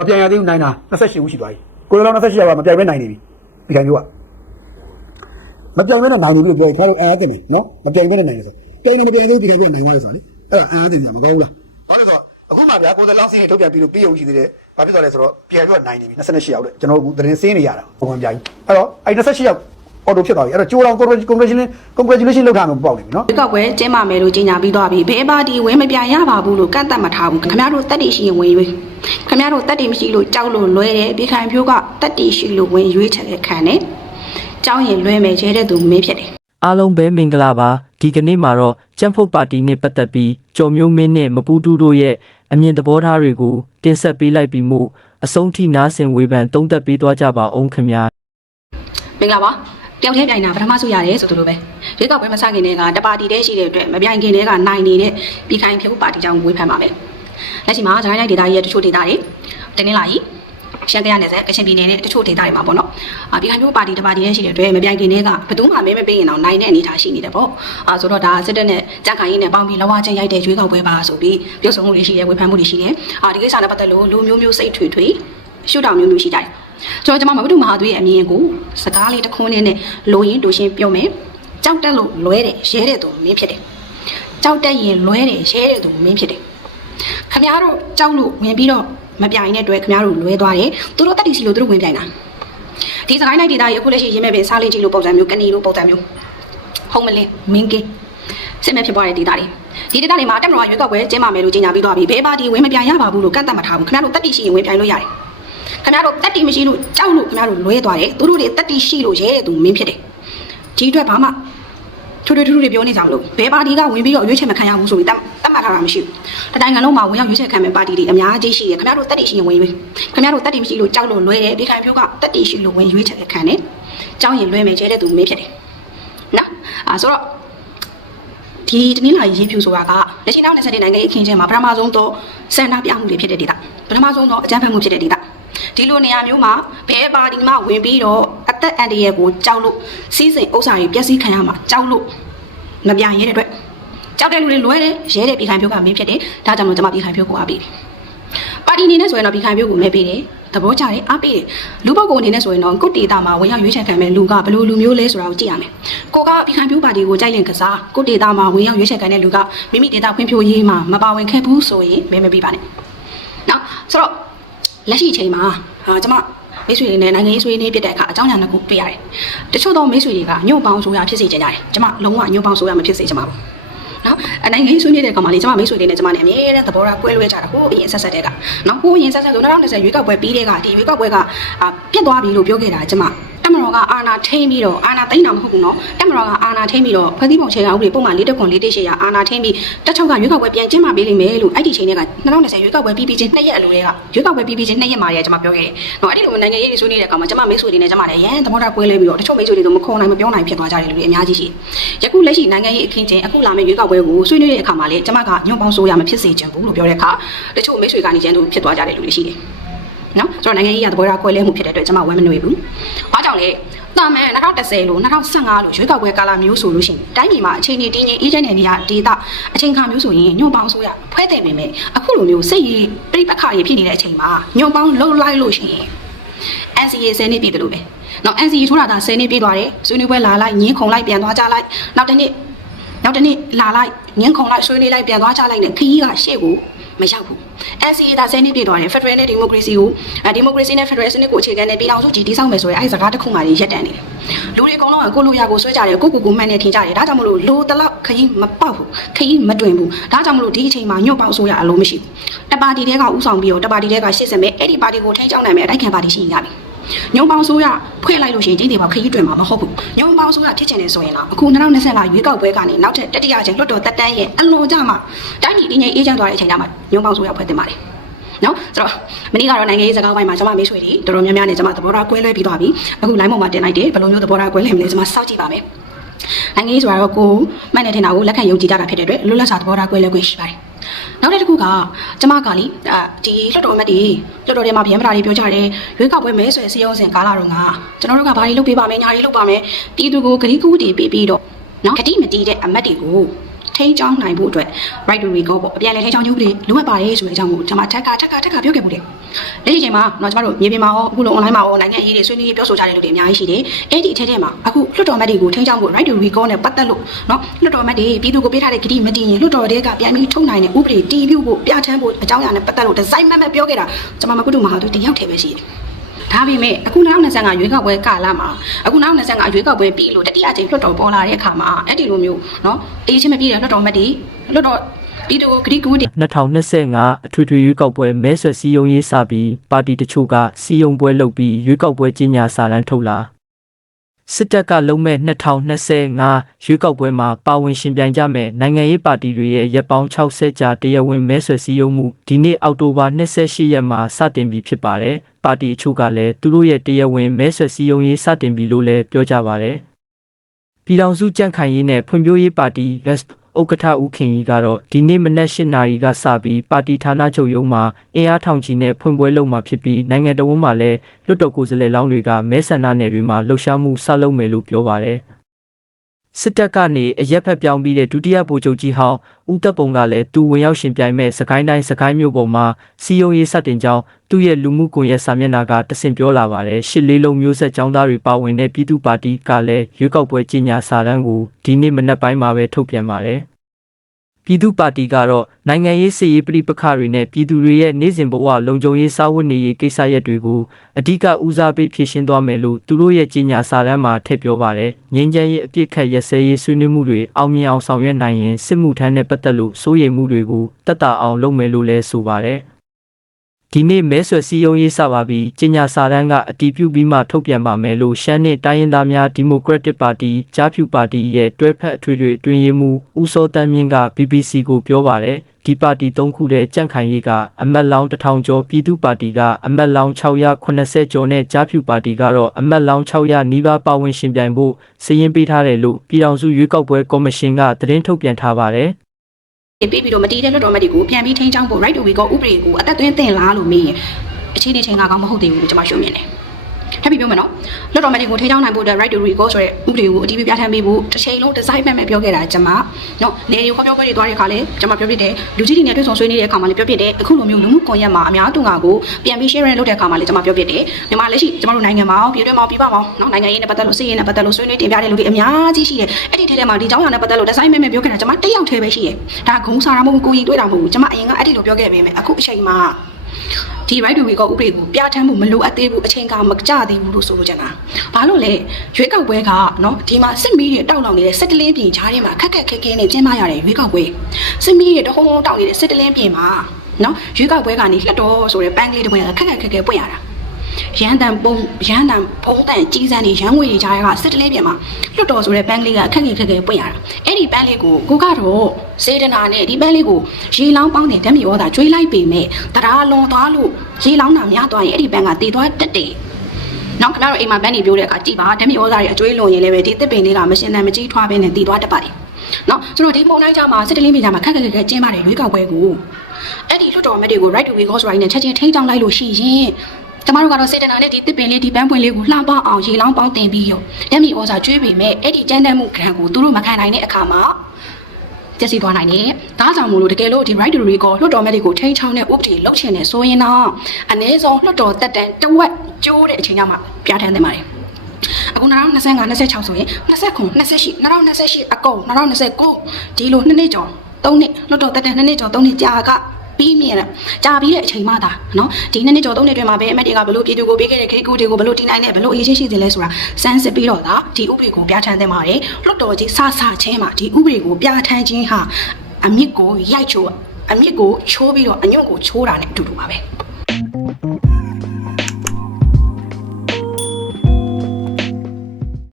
မပြန်ရသေးဘူးနိုင်တာ28ဦးရှိသွားပြီကိုယ်တော်28ရောက်ကမပြန်မဲနိုင်နေပြီဒီခိုင်မျိုးကမပြန်မဲနဲ့နိုင်နေပြီပြောခင်ဗျားတို့အားတင်မယ်နော်မပြန်မဲနဲ့နိုင်တယ်ဆိုကိန်းနေမပြန်သေးဘူးဒီခိုင်မျိုးကနိုင်သွားတယ်ဆိုတာလေအဲ့ဒါအားတင်ကြမှာမကောင်းဘူးလားဟုတ်တယ်ဆိုအခုမှဗျာကိုယ်တော်လောက်စီးနေထုတ်ပြန်ပြီးလို့ပြေးအောင်ရှိသေးတယ်ဘာဖြစ်သွားလဲဆိုတော့ပြန်ပြီးတော့နိုင်နေပြီ28ရောက်တယ်ကျွန်တော်တို့သတင်းစင်းနေရတာပုံမှန်ပြကြီးအဲ့တော့အဲ့28ရောက် အော်တိုဖြစ်သွားပြီအဲ့တော့ကြိုးတော် congratulation congratulation လောက်ထားမှာပေါ့နေပြီနော်ရွေးကောက်ပွဲကျင်းပမယ်လို့ကြေညာပြီးသွားပြီဘဲပါတီဝင်းမပြရပါဘူးလို့ကန့်တတ်မထားဘူးခင်ဗျားတို့တက်တီရှိရင်ဝင်ရွေးခင်ဗျားတို့တက်တီမရှိလို့ကြောက်လို့လွဲတယ်ပြည်ခိုင်ဖြိုးကတက်တီရှိလို့ဝင်ရွေးချယ်တဲ့ခံတယ်ကြောင်းရင်လွဲမယ်ကျဲတဲ့သူမင်းဖြစ်တယ်အားလုံးပဲမင်္ဂလာပါဒီကနေ့မှာတော့ကျန်းဖုတ်ပါတီနဲ့ပတ်သက်ပြီးကျော်မျိုးမင်းနဲ့မပူးတူးတို့ရဲ့အမြင်သဘောထားတွေကိုတင်ဆက်ပေးလိုက်ပြီးမှအဆုံးထိနားဆင်ဝေဖန်သုံးသပ်ပေးသွားကြပါအောင်ခင်ဗျာမင်္ဂလာပါ တယောက်တည်းပြိုင်တာပထမဆုံးရတယ်ဆိုသလိုပဲရွေးကောက်ပွဲမစခင်တည်းကတပါတီတည်းရှိတဲ့အတွက်မပြိုင်ခင်တည်းကနိုင်နေတဲ့ပြည်ခိုင်ဖြိုးပါတီကြောင့်ဝေဖန်ပါမယ်လက်ရှိမှာဂျိုင်းလိုက်ဒေတာရဲ့တချို့ဒေတာတွေတင်းနေလာကြီးရှမ်းကရနယ်စပ်ကချင်ပြည်နယ်နဲ့တချို့ဒေတာတွေမှာပေါ့နော်အာပြည်ခိုင်ဖြိုးပါတီတပါတီတည်းရှိတဲ့အတွက်မပြိုင်ခင်တည်းကဘယ်သူမှမင်းမပေးရင်တော့နိုင်တဲ့အနေအထားရှိနေတယ်ပေါ့အာဆိုတော့ဒါစစ်တပ်နဲ့ကြံ့ခိုင်ရေးနဲ့ပေါင်းပြီးလောဝချင်းရိုက်တဲ့ရွေးကောက်ပွဲပါဆိုပြီးပြောဆိုမှုတွေရှိတယ်ဝေဖန်မှုတွေရှိတယ်အာဒီကိစ္စနဲ့ပတ်သက်လို့လူမျိုးမျိုးစိတ်ထွေထွေရှုထောင့်မျိုးမျိုးရှိကြတယ် ကျွန်တော်ကျွန်မမဂ္ဂတုမဟာသွေးရဲ့အမြင်ကိုစကားလေးတစ်ခွန်းလေးနဲ့လိုရင်းတူရှင်းပြောမယ်ကြောက်တက်လို့လွဲတယ်ရဲတဲ့သူမင်းဖြစ်တယ်ကြောက်တက်ရင်လွဲတယ်ရဲတဲ့သူမင်းဖြစ်တယ်ခမများတို့ကြောက်လို့ဝင်ပြီးတော့မပြိုင်တဲ့အတွက်ခမများတို့လွဲသွားတယ်သူတို့တက်တီစီလို့သူတို့ဝင်ပြိုင်တာဒီစကိုင်းလိုက်ဒေတာကြီးအခုလက်ရှိရင်းမဲ့ပင်စားလေးကြီးလို့ပုံစံမျိုးကနေလို့ပုံစံမျိုးဟုံးမလင်းမင်းကင်းစစ်မဲ့ဖြစ်သွားတဲ့ဒေတာတွေဒီဒေတာတွေမှာတက်မတော်ရွေးကောက်ပွဲကျင်းပမယ်လို့ကြေညာပြီးသွားပြီဘဲပါတီဝင်မပြိုင်ရပါဘူးလို့ကန့်တတ်မထားဘူးခမများတို့တက်တီရှိရင်ဝင်ပြိုင်လို့ရတယ် ခင်ဗျားတို့တက်တီမရှိလို့ကြောက်လို့ခင်ဗျားတို့လွဲသွားတယ်သူတို့တွေတက်တီရှိလို့ရဲတဲ့သူမင်းဖြစ်တယ်ဒီအတွက်ဘာမှထွေထွေထူးထူးတွေပြောနေကြမလို့ဘယ်ပါတီကဝင်ပြီးတော့ရွေးချယ်မခံရဘူးဆိုပြီးတတ်တတ်မှတ်ထားတာမရှိဘူးတတိုင်းကလုံးမှာဝင်ရောက်ရွေးချယ်ခံမဲ့ပါတီတွေအများကြီးရှိတယ်ခင်ဗျားတို့တက်တီရှိရင်ဝင်ရွေးခင်ဗျားတို့တက်တီမရှိလို့ကြောက်လို့လွဲတယ်ဒီခိုင်ဖြိုးကတက်တီရှိလို့ဝင်ရွေးချယ်ခံတယ်ကြောက်ရင်လွဲမယ်ရဲတဲ့သူမင်းဖြစ်တယ်နော်အာဆိုတော့ဒီတနင်္လာရီရေးဖြူဆိုတာကလက်ရှိနောက်20နိုင်ငံရဲ့အခင်းချင်းမှာပထမဆုံးတော့စန္ဒပြမှုတွေဖြစ်တဲ့ဒေတာပထမဆုံးတော့အကြမ်းဖက်မှုဖြစ်တဲ့ဒေတာ ဒီလိုနေရာမျိုးမှာဘဲပါတီမှဝင်ပြီးတော့အသက်အန္တရာယ်ကိုကြောက်လို့စီးစိမ်ဥစ္စာတွေပျက်စီးခံရမှာကြောက်လို့မပြရဲတဲ့အတွက်ကြောက်တဲ့လူတွေလွဲတယ်ရဲတဲ့ပြည်ခိုင်ဖြိုးကမင်းဖြစ်တယ်ဒါကြောင့်မို့ကျွန်မပြည်ခိုင်ဖြိုးကိုအားပေးတယ်ပါတီအနေနဲ့ဆိုရင်တော့ပြည်ခိုင်ဖြိုးကိုမဲပေးတယ်သဘောကျတယ်အားပေးတယ်လူပုဂ္ဂိုလ်အနေနဲ့ဆိုရင်တော့ကုတ်တေတာမှာဝင်ရောက်ရွေးချယ်ခံမဲ့လူကဘယ်လိုလူမျိုးလဲဆိုတာကိုကြည့်ရမယ်ကိုကပြည်ခိုင်ဖြိုးပါတီကိုကြိုက်လင်ကစားကုတ်တေတာမှာဝင်ရောက်ရွေးချယ်ခံတဲ့လူကမိမိဒေတာဖွံ့ဖြိုးရေးမှာမပါဝင်ခဲ့ဘူးဆိုရင်မဲမပေးပါနဲ့နော်ဆိုတော့ လက်ရှိအချိန်မှာဟာကျွန်မမိတ်ဆွေတွေနဲ့နိုင်ငံရေးဆွေးနွေးပြတဲ့အခါအကြောင်းအရာနှစ်ခုပေးရတယ်။တချို့သောမိတ်ဆွေတွေကညှို့ပေါင်းဆိုရဖြစ်စေချင်ကြတယ်။ကျွန်မလုံးဝညှို့ပေါင်းဆိုရမဖြစ်စေချင်ပါဘူး။နော်အနိုင်ငံရေးဆွေးနွေးတဲ့ကောင်မလေးကျွန်မမိတ်ဆွေတွေနဲ့ကျွန်မနဲ့အမြဲတမ်းသဘောထားကွဲလွဲကြတာကိုအရင်ဆက်ဆက်တဲ့ကနော်ကိုအရင်ဆက်ဆက်ဆို2020ရွေးကောက်ပွဲပြီးတဲ့ကဒီရွေးကောက်ပွဲကအာပြစ်သွားပြီလို့ပြောခဲ့တာကျွန်မ တက်မတော်ကအာနာထိမ့်ပြီးတော့အာနာသိမ့်တာမဟုတ်ဘူးနော်တက်မတော်ကအာနာထိမ့်ပြီးတော့ဖွဲ့စည်းပုံခြေခံဥပဒေပုံမှန်၄တက်ခွန်၄တက်ရှေ့ရအာနာထိမ့်ပြီးတက်ချုပ်ကရွေးကောက်ပွဲပြန်ကျင်းပပေးလိမ့်မယ်လို့အဲ့ဒီချိန်တွေက2020ရွေးကောက်ပွဲပြီးပြီးချင်းနှစ်ရက်အလိုတွေကရွေးကောက်ပွဲပြီးပြီးချင်းနှစ်ရက်မှာတည်းကကျွန်မပြောခဲ့တယ်။နော်အဲ့ဒီလိုနိုင်ငံရေးတွေဆွေးနွေးတဲ့အခါမှာကျွန်မမိတ်ဆွေတွေနဲ့ကျွန်မလည်းရန်သဘောထားကွဲလဲပြီးတော့တချို့မိတ်ဆွေတွေဆိုမခုံနိုင်မပြောနိုင်ဖြစ်သွားကြတယ်လူတွေအများကြီးရှိတယ်။ယခုလက်ရှိနိုင်ငံရေးအခင်းချင်းအခုလာမယ့်ရွေးကောက်ပွဲကိုဆွေးနွေးတဲ့အခါမှာလည်းကျွန်မကညွန့်ပေါင်းဆိုးရမဖြစ်စေချင်ဘူးလို့ပြောတဲ့အခါတချို့မိတ်ဆွေကနေကျန်သူဖြစ်သွားကြတယ်လူတွေရှိတယ်။ နော်ဆိုတော့နိုင်ငံရေးရသဘောထားကွဲလဲမှုဖြစ်တဲ့အတွက်ကျွန်မဝဲမနှွေဘူး။ဘာကြောင့်လဲတာမယ်2010လို့2015လို့ရွေးကောက်ပွဲကာလမျိုးဆိုလို့ရှိရင်တိုင်းပြည်မှာအခြေအနေတည်ငြိမ်အေးချမ်းတဲ့နေရာဒေသအချိန်ခါမျိုးဆိုရင်ညွန့်ပေါင်းဆိုရဖွဲ့တဲ့ပေမဲ့အခုလိုမျိုးစိတ်ရည်ပြိပခါရဖြစ်နေတဲ့အချိန်မှာညွန့်ပေါင်းလှုပ်လိုက်လို့ရှိရင် NCA 10နှစ်ပြည့်တယ်လို့ပဲ။နောက် NCA ထိုးတာဒါ10နှစ်ပြည့်သွားတယ်။ဆွေးနွေးပွဲလာလိုက်ညင်းခုံလိုက်ပြန်သွားကြလိုက်။နောက်တစ်နေ့နောက်တစ်နေ့လာလိုက်ညင်းခုံလိုက်ဆွေးနွေးလိုက်ပြန်သွားကြလိုက်နဲ့ခရီးကရှေ့ကို မရောက်ဘူး။ NCA ဒါ10နှစ်ပြည့်သွားတယ် Federal နဲ့ Democracy ကိုအဲ Democracy နဲ့ Federal စနစ်ကိုအခြေခံတဲ့ပြည်ထောင်စုကြည်တည်ဆောက်မယ်ဆိုရင်အဲဒီစကားတစ်ခုမှရက်တန်နေတယ်။လူတွေအကုန်လုံးကကိုလိုရာကိုဆွဲကြတယ်ကိုကိုကိုမှန်နေထင်ကြတယ်။ဒါကြောင့်မလို့လိုတလောက်ခရီးမပေါက်ဘူး။ခရီးမတွင်ဘူး။ဒါကြောင့်မလို့ဒီအချိန်မှာညွတ်ပေါက်ဆိုရအလုံးမရှိဘူး။တပါတီတဲကဥဆောင်ပြီးတော့တပါတီတဲကရှေ့ဆက်မယ်အဲ့ဒီပါတီကိုထိန်းချောင်းနိုင်မယ်အတိုက်ခံပါတီရှိရပြီ။ ညုံပေါင်းဆိုရဖွဲ့လိုက်လို့ရှိရင်ကျင်းတွေပါခရီးတွင်မှာမဟုတ်ဘူးညုံပေါင်းဆိုရဖြစ်ချင်တယ်ဆိုရင်တော့အခု2020လာရွေးကောက်ပွဲကနေနောက်ထပ်တတိယအချိန်လွတ်တော်တက်တန်းရဲ့အလွန်ကြမှာတိုင်းပြည်တည်ငြိမ်အေးချမ်းသွားတဲ့အချိန်ကျမှညုံပေါင်းဆိုရဖွဲ့တင်ပါတယ်နော်ဆိုတော့မနေ့ကတော့နိုင်ငံရေးစကားဝိုင်းမှာကျွန်မမိတ်ဆွေတွေတော်တော်များများနဲ့ကျွန်မသဘောထားကွဲလွဲပြီးသွားပြီအခု line ပေါ်မှာတင်လိုက်တယ်ဘယ်လိုမျိုးသဘောထားကွဲလွဲမလဲကျွန်မစောင့်ကြည့်ပါမယ်နိုင်ငံရေးဆိုတာတော့ကိုမှန်တယ်ထင်တာကိုလက်ခံယုံကြည်ကြတာဖြစ်တဲ့အတွက်လွတ်လပ်စွာသဘောထားကွဲလွဲခွင့်ရှိပါတယ် နောက်တစ်ခုကကျမကလေအာဒီလွှတ်တော်အမတ်တွေလွှတ်တော်ထဲမှာဗျမ်းပတာတွေပြောကြတယ်ရွေးကောက်ပွဲမဲဆွယ်စည်းရုံးစဉ်ကာလတော့ကကျွန်တော်တို့ကဘာတွေလုပ်ပေးပါမယ်ညာတွေလုပ်ပါမယ်ပြည်သူကိုဂရီးကူးတွေပေးပြီးတော့နော်ဂတိမတီးတဲ့အမတ်တွေကို ထိန်းချောင်းနိုင်ဖို့အတွက် right to recall ပေါ့အပြန်အလှန်ထိန်းချောင်းခြင်းဥပဒေလိုအပ်ပါတယ်ဆိုတဲ့အကြောင်းကိုကျွန်မထက်ကထက်ကထက်ကပြောခဲ့မှုတယ်လက်ရှိချိန်မှာတော့ကျွန်တော်တို့မြေပြင်မှာရောအခုလို online မှာရောနိုင်ငံရေးတွေဆွေးနွေးပြောဆိုကြတဲ့လူတွေအများကြီးရှိတယ်အဲ့ဒီအထက်ထဲမှာအခုလွှတ်တော်မတ်တွေကိုထိန်းချောင်းဖို့ right to recall နဲ့ပတ်သက်လို့နော်လွှတ်တော်မတ်တွေပြည်သူကိုပေးထားတဲ့ဂတိမတည်ရင်လွှတ်တော်တွေကပြန်ပြီးထုတ်နိုင်တဲ့ဥပဒေတည်ပြုဖို့ပြဋ္ဌာန်းဖို့အကြောင်းအရာနဲ့ပတ်သက်လို့ဒီဇိုင်းမတ်မတ်ပြောခဲ့တာကျွန်မမကုတုမဟာသူတယောက်တည်းပဲရှိတယ် ဒါပေမဲ့အခုနောက်25ရွေးကောက်ပွဲကာလမှာအခုနောက်25ရွေးကောက်ပွဲပြီးလို့တတိယအကြိမ်လွှတ်တော်ပေါ်လာတဲ့အခါမှာအဲ့ဒီလိုမျိုးနော်အေးချင်းမပြည့်တဲ့လွှတ်တော်မှတ်တီလွှတ်တော်ဒီလိုဂရီကူတီ2025အထွေထွေရွေးကောက်ပွဲမဲဆွယ်စည်းရုံးရေးစပြီးပါတီတချို့ကစည်းရုံးပွဲလုပ်ပြီးရွေးကောက်ပွဲကြီးညာစာတမ်းထုတ်လာ စစ်တပ်ကလုံးမဲ့2025ရွေးကောက်ပွဲမှာပါဝင်ရှင်ပြိုင်ကြမဲ့နိုင်ငံရေးပါတီတွေရဲ့ရပ်ပေါင်း60ကြာတရားဝင်မဲဆွယ်စည်းရုံးမှုဒီနေ့အောက်တိုဘာ28ရက်မှာစတင်ပြီဖြစ်ပါတယ်ပါတီအချို့ကလည်းသူတို့ရဲ့တရားဝင်မဲဆွယ်စည်းရုံးရေးစတင်ပြီလို့လည်းပြောကြပါတယ်ပြည်ထောင်စုကြံ့ခိုင်ရေးနဲ့ဖွံ့ဖြိုးရေးပါတီ Rest ဥက္ကဋ္ဌဦးခင်ကြီးကတော့ဒီနေ့မနက်၈နာရီကစပြီးပါတီဌာနချုပ်ရုံးမှာအင်အားထောင်ချီနဲ့ဖွင့်ပွဲလုပ်မှာဖြစ်ပြီးနိုင်ငံတော်ဝန်မှလည်းလွတ်တော်ကိုယ်စားလှယ်လောင်းတွေကမဲဆန္ဒနယ်တွေမှာလှုပ်ရှားမှုဆလုပ်မယ်လို့ပြောပါတယ် စစ်တပ်ကနေအရက်ဖက်ပြောင်းပြီးတဲ့ဒုတိယဗိုလ်ချုပ်ကြီးဟောင်းဦးတပ်ပုံကလည်းသူဝင်ရောက်ရှင်ပြိုင်မဲ့စကိုင်းတိုင်းစကိုင်းမြို့ပေါ်မှာစီယုံရေးစတင်ကြောင်းသူ့ရဲ့လူမှုကွန်ရက်စာမျက်နှာကတဆင့်ပြောလာပါတယ်ရှစ်လေးလုံးမျိုးဆက်ចောင်းသားတွေပါဝင်တဲ့ပြည်သူ့ပါတီကလည်းရွေးကောက်ပွဲကြီးညာစာတမ်းကိုဒီနေ့မနက်ပိုင်းမှာပဲထုတ်ပြန်ပါတယ် ပြည်သူ့ပါတီကတော့နိုင်ငံရေးစည်ရေးပြည်ပခတွေနဲ့ပြည်သူတွေရဲ့နေ့စဉ်ဘဝလုံခြုံရေးစာဝတ်နေရေးကိစ္စရပ်တွေကိုအဓိကဦးစားပေးဖြည့်ရှင်းသွားမယ်လို့သူတို့ရဲ့ကြီးညာစာတမ်းမှာထည့်ပြောပါတယ်။ငင်းချမ်းရေးအပြစ်ခတ်ရစဲရေးဆွေးနွေးမှုတွေအောင်မြင်အောင်ဆောင်ရွက်နိုင်ရင်စစ်မှုထမ်းနဲ့ပတ်သက်လို့စိုးရိမ်မှုတွေကိုတက်တာအောင်လုပ်မယ်လို့လည်းဆိုပါတယ်။ ဒီနေ့မဲဆွယ်စည်းရုံးရေးစပါပြီးကြီးညာစာတမ်းကအတီးပြုပြီးမှထုတ်ပြန်ပါမယ်လို့ရှမ်းနစ်တိုင်းရင်းသားများဒီမိုကရက်တစ်ပါတီကြားဖြူပါတီရဲ့တွဲဖက်အထွေထွေအတွင်းရေးမှူးဦးစောတန်းမြင့်က BBC ကိုပြောပါတယ်ဒီပါတီ၃ခုတဲ့ကြန့်ခိုင်ရေးကအမတ်လောင်း1000ကျော်ပြည်သူ့ပါတီကအမတ်လောင်း680ကျော်နဲ့ကြားဖြူပါတီကတော့အမတ်လောင်း600နီးပါးပါဝင်ရှင်ပြိုင်ဖို့စည်ရင်ပေးထားတယ်လို့ပြည်ထောင်စုရွေးကောက်ပွဲကော်မရှင်ကသတင်းထုတ်ပြန်ထားပါတယ် ပြီးပြီးတော့မတီးတဲ့လွှတ်တော်မတ်တွေကိုပြန်ပြီးထိန်းချောင်းဖို့ right to recall ဥပဒေကိုအသက်သွင်းသင့်လားလို့မေးရင်အခြေအနေချိန်ကကောင်းမဟုတ်သေးဘူးလို့ကျွန်မရှုံ့မြင်တယ်။ ထပ်ပြီးပြောမယ်နော်။လွှတ်တော်မတ်တွေကိုထိန်းချောင်းနိုင်ဖို့အတွက် right to recall ဆိုတဲ့ဥပဒေကိုအတီးပြပြထမ်းပေးဖို့တစ်ချိန်လုံး design မှတ်မှတ်ပြောခဲ့တာကျွန်မနော်လေဒီခေါ်ပြောပွဲတွေသွားတဲ့အခါလည်းကျွန်မပြောပြတယ်လူကြီးတွေနဲ့တွေ့ဆုံဆွေးနွေးတဲ့အခါမှာလည်းပြောပြတယ်အခုလိုမျိုးလူမှုကွန်ရက်မှာအများသူငါကိုပြန်ပြီး share လုပ်တဲ့အခါမှာလည်းကျွန်မပြောပြတယ်မြန်မာလက်ရှိကျွန်တော်တို့နိုင်ငံမှာပြည်တွင်းမှာပြည်ပမှာနော်နိုင်ငံရေးနဲ့ပတ်သက်လို့စီးရေးနဲ့ပတ်သက်လို့ဆွေးနွေးတင်ပြတဲ့လူတွေအများကြီးရှိတယ်အဲ့ဒီထဲထဲမှာဒီเจ้าရောင်နဲ့ပတ်သက်လို့ design မှတ်မှတ်ပြောခဲ့တာကျွန်မတစ်ယောက်တည်းပဲရှိတယ်ဒါဂုံစားရမဟုတ်ဘူးကိုရင်တွေးတာမဟုတ်ဘူးကျွန်မအရင်ကအဲ့ဒီလိုပြောခဲ့ပေမဲ့အခုအချိန်မှာ ဒီ right to recall ဥပဒေကိုပြဋ္ဌာန်းမှုမလိုအပ်သေးဘူးအချိန်ကမကြသေးဘူးလို့ဆိုလို့ကျန်တာဘာလို့လဲရွေးကောက်ပွဲကနော်ဒီမှာစစ်မီးတွေတောက်လောင်နေတဲ့စစ်တလင်းပြင်ကြားထဲမှာခက်ခက်ခဲခဲနဲ့ကျင်းပရတဲ့ရွေးကောက်ပွဲစစ်မီးတွေတဟုံးဟုံးတောက်နေတဲ့စစ်တလင်းပြင်မှာနော်ရွေးကောက်ပွဲကနေလှက်တော်ဆိုတဲ့ပန်းကလေးတစ်ပွင့်ကခက်ခက်ခဲခဲပွင့်ရတာ ရန်တန်ပုံရန်တန်ဖုံးတန်ကြီးစန်းနေရန်ငွေတွေကြားထဲကစစ်တလင်းပြင်မှာလွတ်တော်ဆိုတဲ့ပန်းကလေးကခက်ခဲခဲခဲပွင့်ရတာအဲ့ဒီပန်းလေးကိုကိုကတော့စေတနာနဲ့ဒီပန်းလေးကိုရေလောင်းပေါင်းတဲ့ဓာတ်မြေဩတာကျွေးလိုက်ပေမဲ့တရားလွန်သွားလို့ရေလောင်းတာများသွားရင်အဲ့ဒီပန်းကတည်သွားတက်တယ်နောက်ခင်ဗျားတို့အိမ်မှာဗန်းနေပြောတဲ့အခါကြည်ပါဓာတ်မြေဩဇာတွေအကျွေးလွန်ရင်လည်းပဲဒီတစ်ပင်လေးကမရှင်တန်မကြီးထွားဘဲနဲ့တည်သွားတတ်ပါတယ်။နော်ဆိုတော့ဒီမုံတိုင်းကြမှာစစ်တလင်းပြည်ကြမှာခက်ခက်ခက်ခက်ကျင်းပါတယ်ရွေးကောက်ပွဲကိုအဲ့ဒီလွတ်တော်မက်တွေကို right to recall ဆိုတာနဲ့ချက်ချင်းထိန်းချောင်းလိုက်လို့ရှိရင် ကျမတို့ကတော့စေတနာနဲ့ဒီတစ်ပင်လေးဒီပန်းပွင့်လေးကိုလှပအောင်ရေလောင်းပေါင်းတင်ပြီးရောဓာတ်မြေဩဇာကျွေးပေမဲ့အဲ့ဒီကျန်းတတ်မှုဂရန်ကိုသူတို့မခံနိုင်တဲ့အခါမှာကျက်စီသွားနိုင်တယ်။ဒါကြောင့်မို့လို့တကယ်လို့ဒီ right to recall လွှတ်တော်မဲ့တွေကိုထိန်းချောင်းတဲ့ဥပဒေလုပ်ချင်တယ်ဆိုရင်တော့အ ਨੇ ဆုံးလွှတ်တော်တက်တန်တဝက်ကျိုးတဲ့အချိန်ကျမှပြဋ္ဌာန်းသင့်ပါတယ်။အခု2025 26ဆိုရင်29 28 2028အကုန်2029ဒီလိုနှစ်နှစ်ကျော်3နှစ်လွှတ်တော်တက်တန်2နှစ်ကျော်3နှစ်ကြာက ပြီးမြင်တယ်ကြာပြီးတဲ့အချိန်မှသာနော်ဒီနှစ်နှစ်ကျော်သုံးနှစ်တွင်မှာပဲအမတ်တွေကဘလို့ပြည်သူကိုပေးခဲ့တဲ့ခေတ်ကူတွေကိုဘလို့တင်နိုင်တဲ့ဘလို့အရေးရှိရှိသေးလဲဆိုတာစမ်းစစ်ပြီးတော့ဒါဒီဥပဒေကိုပြဋ္ဌာန်းသင့်ပါတယ်လွှတ်တော်ကြီးစစချင်းမှာဒီဥပဒေကိုပြဋ္ဌာန်းခြင်းဟာအမြင့်ကိုရိုက်ချိုးအမြင့်ကိုချိုးပြီးတော့အညွန့်ကိုချိုးတာနဲ့အတူတူပါပဲ